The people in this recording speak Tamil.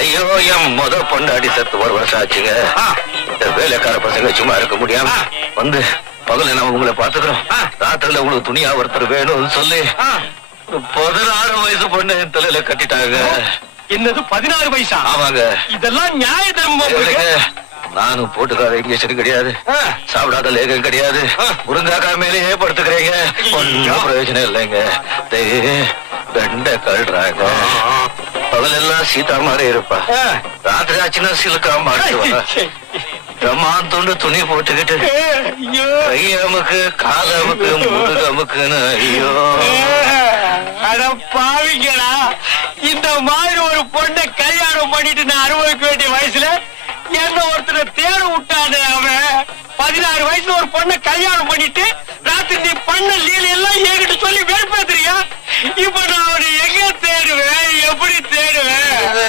ஐயோ என் பொண்டாடி செத்து 1 வருஷம் ஆச்சுங்க. இந்த வேலைக்கார பசங்க சும்மா இருக்க முடியாம வந்து பகல நம்ம உங்களை பாத்துக்கிறோம். ராத்திரில உங்களுக்கு துணியா ஒருத்தர் வேணும்னு சொல்லி 16 வயசு பொண்ணு என் தலையில கட்டிட்டாங்க. என்னது 16 வயசா? ஆமாங்க. இதெல்லாம் நியாய தர்மம். நானும் போட்டுக்காத இன்ஜெக்ஷன் கிடையாது, சாப்பிடாத லேகம் கிடையாது, முருங்காக்கா மேலேயே படுத்துக்கிறீங்க. ஒன்னும் பிரயோஜனம் இல்லைங்க. தண்ட கழுறாங்க. பகலெல்லாம் சீதா மாதிரி இருப்பா, ராத்திரி ஆச்சுன்னா சிலுக்கா மாட்டுவா. பிரமாந்தோண்டு துணி போட்டுக்கிட்டு கையமுக்கு காலமுக்கு முதுகமுக்குன்னு. ஐயோ அட பாவிங்களா, இந்த மாதிரி ஒரு பொண்ணை கல்யாணம் பண்ணிட்டு நான் அனுபவிக்க வேண்டிய வயசுல என்ன ஒருத்தரை தேட விட்டானு. அவன் 16 வயசுல ஒரு பொண்ணை கல்யாணம் பண்ணிட்டு ராத்திரி நீ பண்ண லீல எல்லாம் என்கிட்ட சொல்லி வெறுப்பேத்துறியா? இப்ப நான் அவனை எங்க தேடுவேன், எப்படி தேடுவேன்?